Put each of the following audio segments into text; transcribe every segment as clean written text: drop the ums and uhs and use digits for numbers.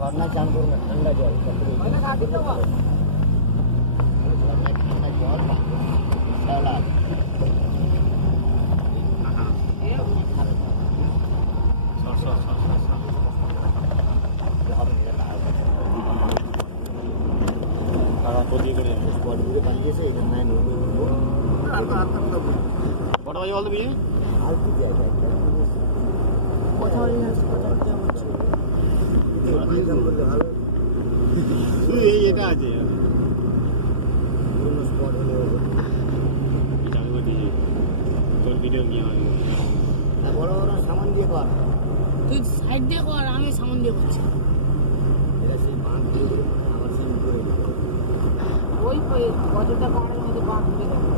ঝর্ণা চান করবে ঠান্ডা জল ঠান্ডা জল স্যালাড পালিয়েছে এখানে কটা বাজে বলতো বিয়ে আর কি দেওয়া যায় এটা আছে তোর ভিডিও নিয়ে বড় বড় সামান দিয়ে কর তুই সাইড দিয়ে কর আমি সামান দিয়ে করছি সেই বাঁধ দিয়ে আবার সেই উপরে ওই কতটা পাহাড়ের মধ্যে বাঁধ দিয়ে দেবো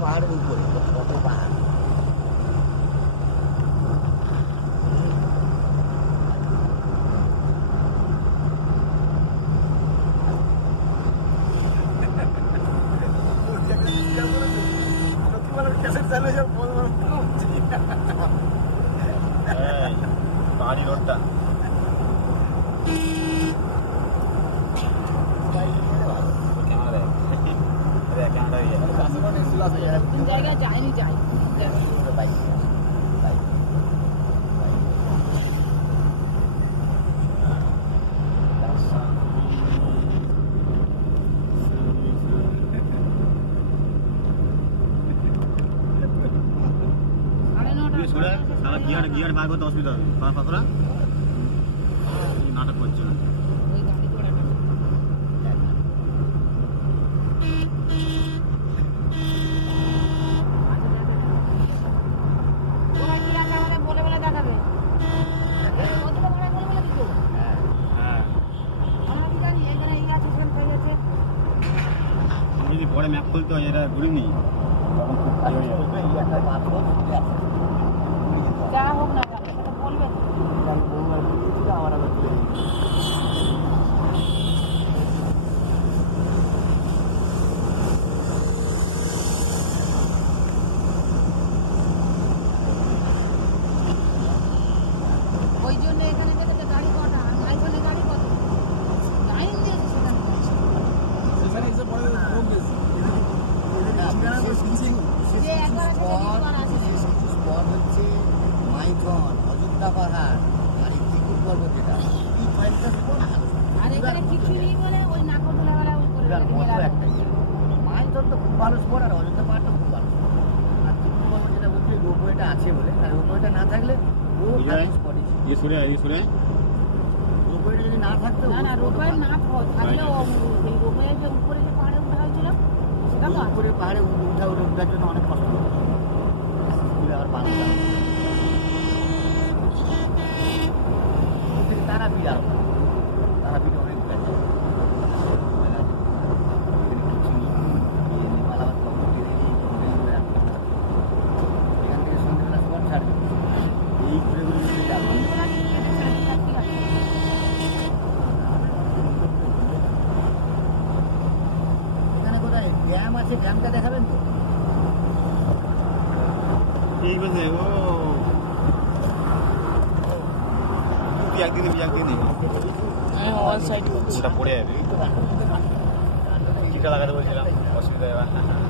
পাহাড়ের উপরে কত পাহাড় পাহাড়ি রোডটা জায়গায় যায়নি যাই গিয়ার ভাগ হতে অসুবিধা হবে পাথরা নাটক করছে না যদি পরে ম্যাপ খুলতে হয় এটা ঘুরিনি যা হোক না বলবেন আমার আবার ওই জন্য এখানে দেখেছে গাড়ি কটা আর মাইখানে গাড়ি কত লাইন দিয়েছে সেখানে এসে পড়ে রোগ গেছে হচ্ছে মাইথন অযোধ্যা পাহাড় আর এই ত্রিকুট পর্বত যেটা এই কয়েকটা আর এখানে কিছু নেই বলে ওই নাকরদোলা একটাই মাইথন তো খুব ভালো স্পট আর অযোধ্যা পাহাড়টা খুব ভালো আর ত্রিকুট পর্বত যেটা বলছে রোপওয়েটা আছে বলে আর রোপওয়েটা না থাকলে ও স্পটই রোপওয়েটা যদি না থাকতো না রোপওয়ে না থাকলে রোপওয়ে যে উপরে যে পাহাড়ে উঠা হয়েছিল সেটা উপরে পাহাড়ে উঠার জন্য অনেক কষ্ট হতো আর পানি তারা বিড়াল অনেক গেছে এখান থেকে সন্ধ্যেবেলা স্পট ছাড়বে এই ঘুরে ঘুরে যাবে এখানে কোথায় ড্যাম আছে ড্যামটা দেখাবেন তো ঠিক আছে ও একদিনে অল সাইড ওটা পড়ে যাবে টিকা লাগাতে বলছিলাম অসুবিধা হবে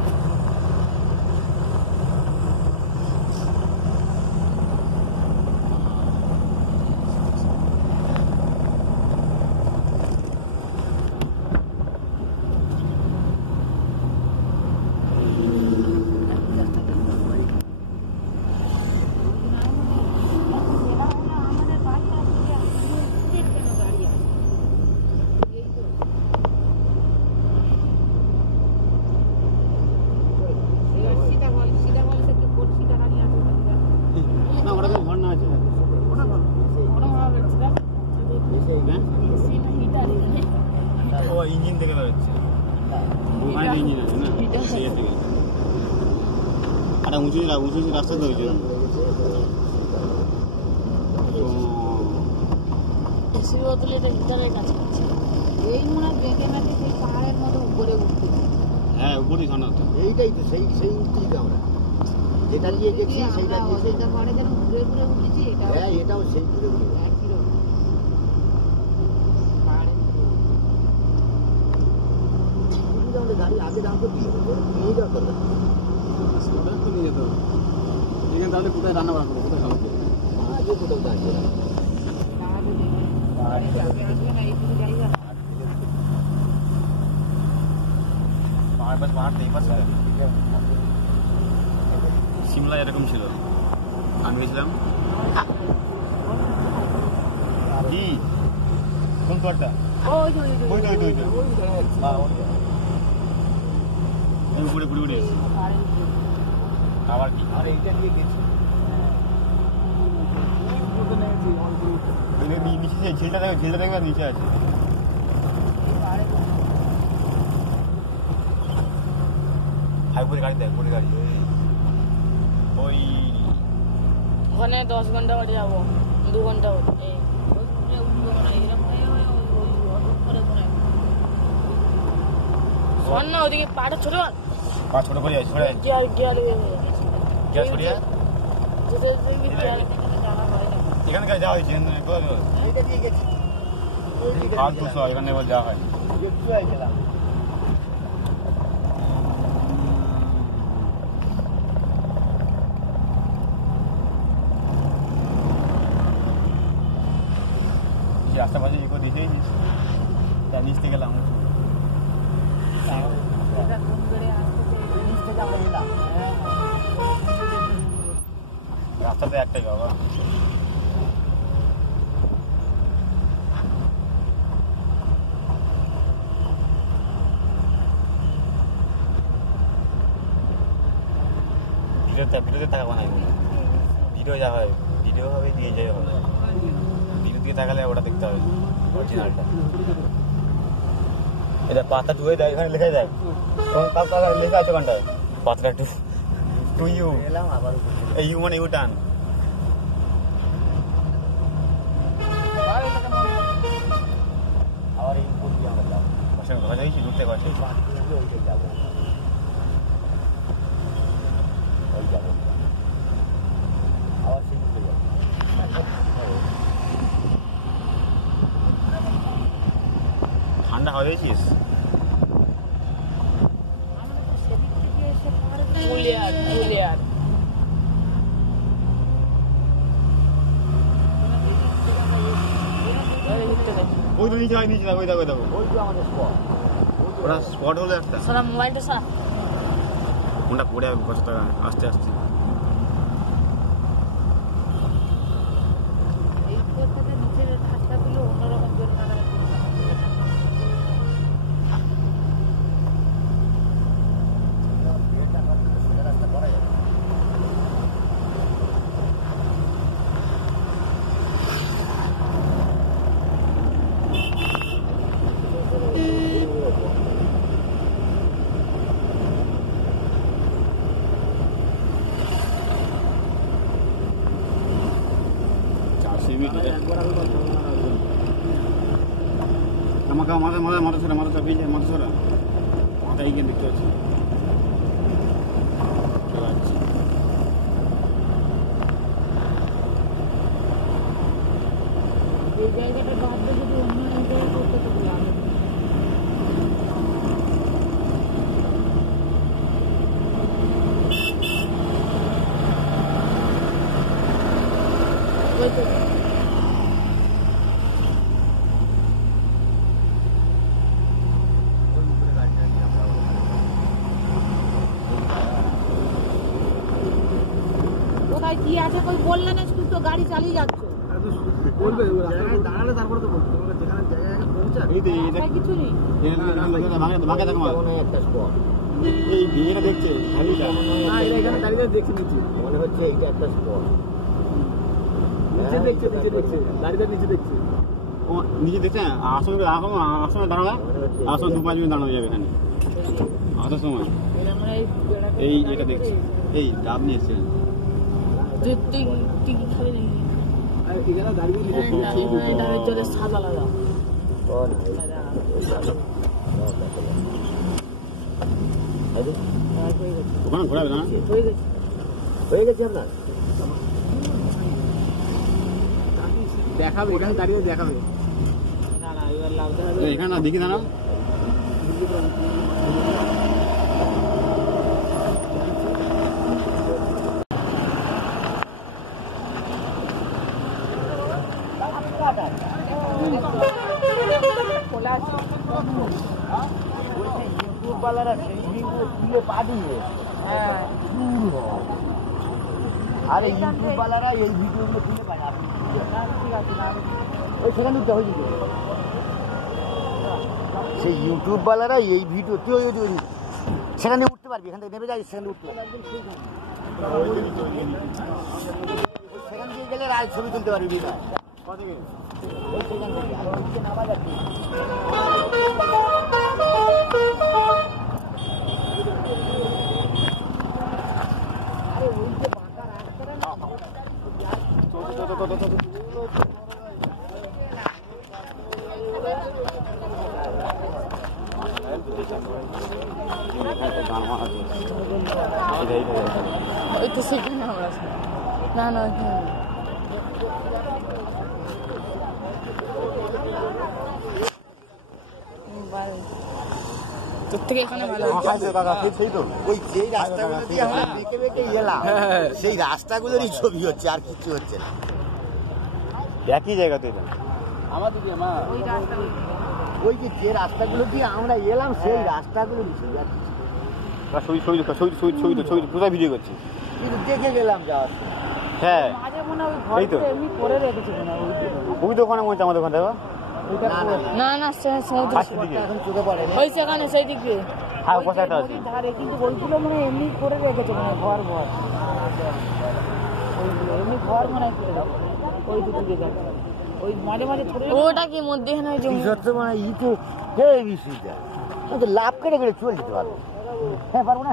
ইঞ্জিন আছে না সেই থেকে একটা উঁচু রাস্তা তো ওই জন্য এসি বোতলে এটা ভিতরের কাছাকাছি এই মনে হয় বেঁকে মেটে সেই পাহাড়ের মতো উপরে উঠতে হ্যাঁ উপরেই ঠান্ডা হতো এইটাই তো সেই উঠতেই তো আমরা যেটা নিয়ে দেখছি সেইটা দিয়ে অযোধ্যা পাহাড়ে যেন ঘুরে ঘুরে উঠেছি এটা হ্যাঁ এটাও সেই ঘুরে ঘুরে একই রকম পাহাড়ের আমাদের গাড়ি আগে দাম করতে নিয়ে যাওয়া করবে ওটা তো নিয়ে যেতে হবে এখানে তাহলে কোথায় রান্না বান্না করবো কোথায় খাবো আগে কোথাও দাঁড়িয়ে গাড়ি চাপে আসবে না এইটুকু জায়গা পাহাড় এই পাশে সিমলা এরকম ছিল আমি গেছিলাম কি কোন পাহাড়টা ওই উপরে ঘুরে ঘুরে আবার কি আর এইটা দিয়ে গেছি নিচে ঝিলটা দেখবে নিচে আছে হাইপুরে গাড়ি দেখ পুরো গাড়ি ওই ওখানে 10 ঘন্টা বাড়ি যাবো 2 ঘন্টা এই শোন না ওদিকে পাটা ছোট পা ছোট করে আছে ছোড়ে গিয়ার গ্যাস করিয়া এখানকার যাওয়া হয়েছে এইটা দিয়ে গেছি আর 200 এখানে এবার যাওয়া হয় একটু গেলাম রাস্তা পাশে ইকো দিতেই নিস তার নিচ থেকে গেলাম এটা ফোন করে আসতে নিচ থেকে আমরা এলাম রাস্তাতে একটাই বাবা ভিডিওতে টাকা বানাই ভিডিও যা হয় ভিডিও হবে দিয়ে যাই হবে ভিডিও দিয়ে তাকালে ওটা দেখতে হবে অরিজিনালটা এটা পাতা ধুয়ে দেয় এখানে লেখা যায় লেখা আছে ওখানটায় পাতলা টু ইউ এলাম আবার এই ইউ মানে ইউ টান আবার এই উপর দিয়ে আমরা যাবো কথা যাইছি দূর থেকে আছে ওইটাই যাবো ওই যাবো আবার সেই দিকে যাবো ঠান্ডা হয়ে গেছিস গুলিয়ার ওই তো নিচে হয় নিচে ওই দেখো দেখো ওই তো আমাদের স্পট ওটা স্পট হলো একটা সারা মোবাইলটা সা কোনটা পড়ে যাবে কষ্ট আস্তে আস্তে এই পথটাতে নিচের ঠাট্টাগুলো অন্যরকম জরিমানা রাস্তা করা যাবে আমাকে মাথা ছড়া মাথা এইখানে দেখতে পাচ্ছি এই জায়গাটা বাদ দিয়ে যদি অন্য জায়গায় করতে তো লাগে ওই তো কোথায় কি আছে কই বললে না শুধু তো গাড়ি চালিয়ে যাচ্ছ বলবে দাঁড়ালে তারপরে তো বলতো তোমরা যেখানে জায়গায় পৌঁছা এই তো কোথায় কিছু নেই ভাগে দেখো মনে হয় একটা স্পট এই বিয়েটা দেখছে খালিটা না এরা এখানে দাঁড়িয়ে দেখছে নিচে মনে হচ্ছে এইটা একটা স্পট নিচে দেখছে দাঁড়িয়ে নিচে দেখছে ও নিজে দেখছে আসলে দাঁড়াবে আসলে 2-5 মিনিট দাঁড়ানো যাবে এখানে আসার সময় এই এটা দেখছি এই ডাব নিয়ে এসেছেন ডাবের জলের স্বাদ আলাদা। ওখানে ঘোরাবে না হয়ে গেছে আপনার দেখাবে এখানে দাঁড়িয়ে দেখাবে। না না এবার লাগতে হবে। এখানে না দেখি দাঁড়াও আরে ইউটিউব বালারা এই ভিডিওগুলো তুলে পায় না ওই সেখানে উঠতে হয়ে যাবে সেই ইউটিউব বালারা এই ভিডিও তুই সেখানে উঠতে পারবি এখান থেকে নেমে যাই সেখানে উঠতে পারবি সেখান থেকে গেলে রায় ছবি তুলতে পারবি না নামা যাচ্ছে ওই তো সেখানে আমরা না না তোর থেকে এখানে ভালো ওই যেই রাস্তাগুলো দিয়ে আমরা বেঁকে বেঁকে এলাম সেই রাস্তাগুলোরই ছবি হচ্ছে আর কিছু হচ্ছে না একই জায়গাতে এটা ওই যে রাস্তাগুলো দিয়ে আমরা এলাম সেই রাস্তাগুলোরই ছবি আর ছবি কোথায় ভিডিও করছি কিন্তু দেখে গেলাম যাওয়ার সময়। হ্যাঁ মাঝে মনে হয় এই তো। ঘরটা এমনি করে রেখেছে মনে হয় ওই তো ওখানে মনে হচ্ছে আমাদের ওখানে না না সমুদ্র পাশের দিকে এখন চোখে পড়ে না ওই সেখানে সেই দিক দিয়ে হ্যাঁ ওপাশে একটা আছে নদীর ধারে কিন্তু ওইগুলো মনে হয় এমনি করে রেখেছে মনে হয় ঘর ওইগুলো এমনি ঘর মনে হয় করে রাখে। ওই দিকে দেখে ওই মাঝে মাঝে ছোট ওটা কি মধ্যেখানে ওই জমি সত্য মানে ই তো হেভি সুবিধা তো লাভ কেটে কেটে চলে যেতে পারবো হ্যাঁ পারবো না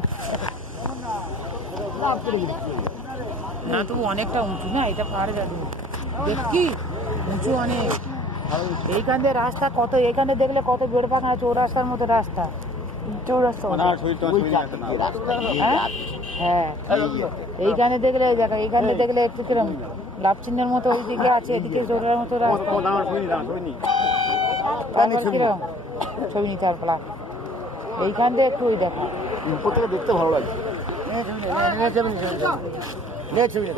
লাভ কেটে কেটে চলে যাবো। না তবু অনেকটা উঁচু না এটা পাহাড়ে যাবে দেখি উঁচু অনেক এইখান দিয়ে রাস্তা কত এইখানে দেখলে কত বেড় পাখা চৌরাস্তার মতো রাস্তা চৌরাস্তা না ছবি ওই ছবি চারটে রাস্তা দিয়ে হ্যাঁ? যাচ্ছে। হ্যাঁ এইখানে দেখলে দেখা এইখানে দেখলে একটু কিরম লাভ চিহ্নের মতো ওইদিকে আছে এদিকে চৌরার মতো রাস্তা তারপর কিরম ছবি নিতে আর প্লাস এইখান দিয়ে একটু ওই দেখা প্রত্যেকে দেখতে ভালো লাগছে ছবি নিয়ে ছবি নিয়ে ছবি নিয়ে ছবি নিয়ে